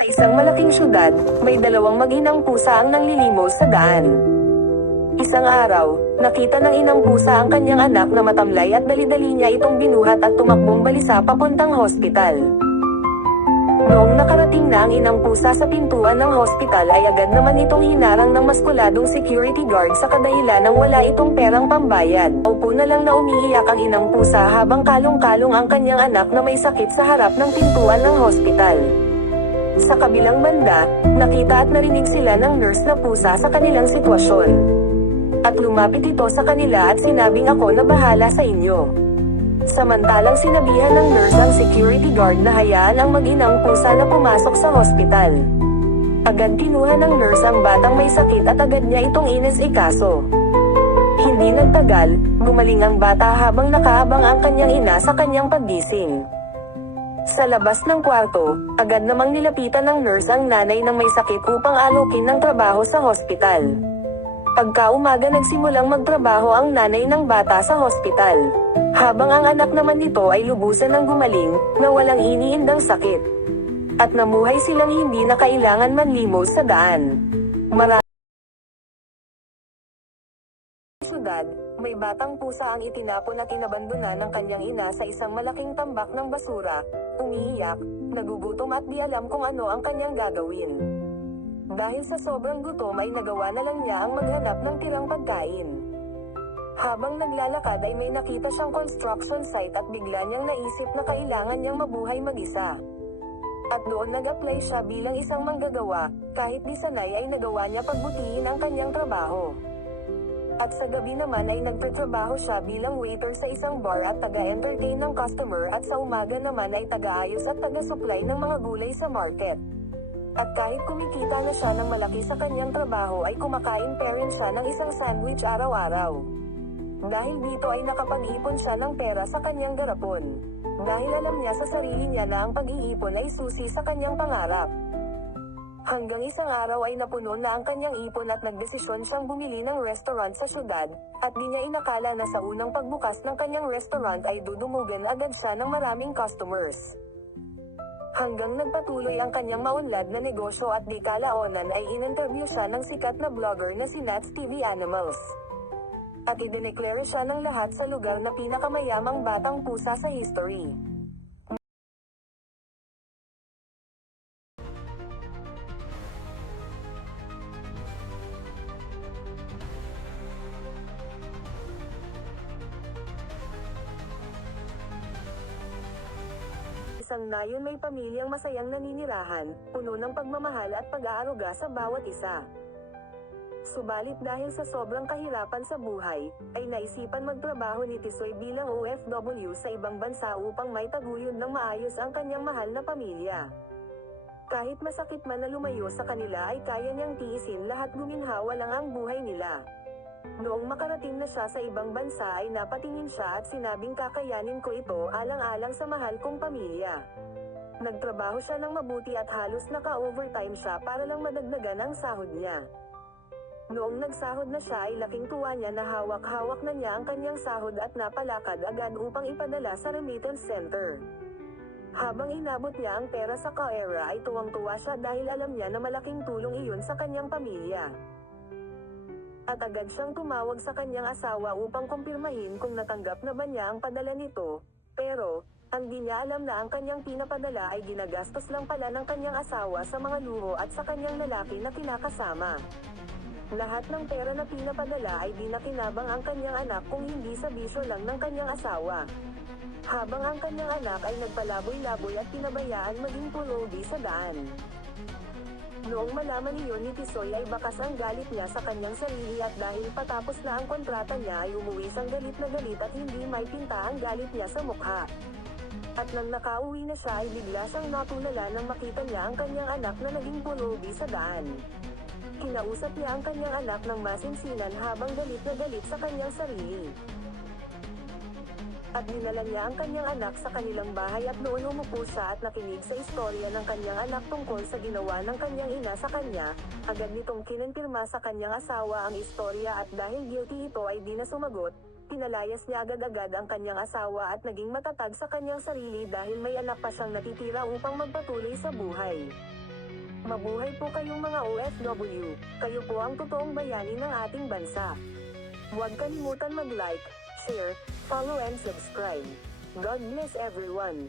Sa isang malaking syudad, may dalawang mag-inang pusa ang nanglilimos sa daan. Isang araw, nakita ng inang pusa ang kanyang anak na matamlay at dali-dali niya itong binuhat at tumakbong balisa papuntang hospital. Noong nakarating na ang inang pusa sa pintuan ng hospital ay agad naman itong hinarang ng maskuladong security guard sa kadahilan ng wala itong perang pambayad. Upo na lang na umiiyak ang inang pusa habang kalong-kalong ang kanyang anak na may sakit sa harap ng pintuan ng hospital. Sa kabilang banda, nakita at narinig sila ng nurse na pusa sa kanilang sitwasyon. At lumapit ito sa kanila at sinabing, "Ako na bahala sa inyo." Samantalang sinabihan ng nurse ang security guard na hayaan ang mag-inang pusa na pumasok sa hospital. Agad kinuha ng nurse ang batang may sakit at agad niya itong inisikaso. Hindi nagtagal, gumaling ang bata habang nakaabang ang kanyang ina sa kanyang paggising. Sa labas ng kwarto, agad namang nilapitan ng nurse ang nanay ng may sakit upang alokin ng trabaho sa hospital. Pagka-umaga nagsimulang magtrabaho ang nanay ng bata sa hospital. Habang ang anak naman nito ay lubusan ng gumaling, na walang iniindang sakit. At namuhay silang hindi na kailangan manlimos sa daan. Syudad, may batang pusa ang itinapon at inabandona ng kanyang ina sa isang malaking tambak ng basura, umiiyak, nagugutom at di alam kung ano ang kanyang gagawin. Dahil sa sobrang gutom ay nagawa na lang niya ang maghanap ng tirang pagkain. Habang naglalakad ay may nakita siyang construction site at bigla niyang naisip na kailangan niyang mabuhay mag-isa. At doon nag-apply siya bilang isang manggagawa, kahit di sanay ay nagawa niya pagbutihin ang kanyang trabaho. At sa gabi naman ay nagtatrabaho siya bilang waiter sa isang bar at taga-entertain ng customer at sa umaga naman ay taga-ayos at taga-supply ng mga gulay sa market. At kahit kumikita na siya ng malaki sa kanyang trabaho ay kumakain pa rin siya ng isang sandwich araw-araw. Dahil dito ay nakapag-ipon siya ng pera sa kanyang garapon. Dahil alam niya sa sarili niya na ang pag-iipon ay susi sa kanyang pangarap. Hanggang isang araw ay napuno na ang kanyang ipon at nagdesisyon siyang bumili ng restaurant sa syudad, at di niya inakala na sa unang pagbukas ng kanyang restaurant ay dudumugan agad siya ng maraming customers. Hanggang nagpatuloy ang kanyang maunlad na negosyo at di kalaonan ay in-interview siya ng sikat na vlogger na si Nats TV Animals. At idineklara siya ng lahat sa lugar na pinakamayamang batang pusa sa history. Isang nayon may pamilyang masayang naninirahan, puno ng pagmamahal at pag-aaruga sa bawat isa. Subalit dahil sa sobrang kahirapan sa buhay, ay naisipan magtrabaho ni Tisoy bilang OFW sa ibang bansa upang may taguyod ng maayos ang kanyang mahal na pamilya. Kahit masakit man na lumayo sa kanila ay kaya niyang tiisin lahat, guminhawa lang ang buhay nila. Noong makarating na siya sa ibang bansa ay napatingin siya at sinabing, "Kakayanin ko ito alang-alang sa mahal kong pamilya." Nagtrabaho siya ng mabuti at halos naka-overtime siya para lang madagdagan ang sahod niya. Noong nagsahod na siya ay laking tuwa niya na hawak-hawak na niya ang kanyang sahod at napalakad agad upang ipadala sa remittance center. Habang inabot niya ang pera sa kaera ay tuwang-tuwa siya dahil alam niya na malaking tulong iyon sa kanyang pamilya. At agad siyang tumawag sa kanyang asawa upang kumpirmahin kung natanggap na ba niya ang padala nito, pero ang di niya alam na ang kanyang pinapadala ay ginagastos lang pala ng kanyang asawa sa mga luho at sa kanyang lalaki na kinakasama. Lahat ng pera na pinapadala ay di nakinabang ang kanyang anak kung hindi sa bisyo lang ng kanyang asawa. Habang ang kanyang anak ay nagpalaboy-laboy at pinabayaan maging pulodi sa daan. Noong malaman niyon ni Tisoy ay bakas ang galit niya sa kanyang sarili at dahil patapos na ang kontrata niya ay umuwi siyang galit na galit at hindi may pinta ang galit niya sa mukha. At nang nakauwi na siya ay bigla siyang natulala nang makita niya ang kanyang anak na naging pulodi sa daan. Kinausap niya ang kanyang anak ng masinsinan habang galit na galit sa kanyang sarili. At dinala niya ang kanyang anak sa kanilang bahay at noon umupo siya at nakinig sa istorya ng kanyang anak tungkol sa ginawa ng kanyang ina sa kanya, agad nitong kinumpirma sa kanyang asawa ang istorya at dahil guilty ito ay di na sumagot, pinalayas niya agad-agad ang kanyang asawa at naging matatag sa kanyang sarili dahil may anak pa siyang natitira upang magpatuloy sa buhay. Mabuhay po kayong mga OFW, kayo po ang totoong bayani ng ating bansa. Huwag kalimutan mag-like, share, follow and subscribe. God bless everyone.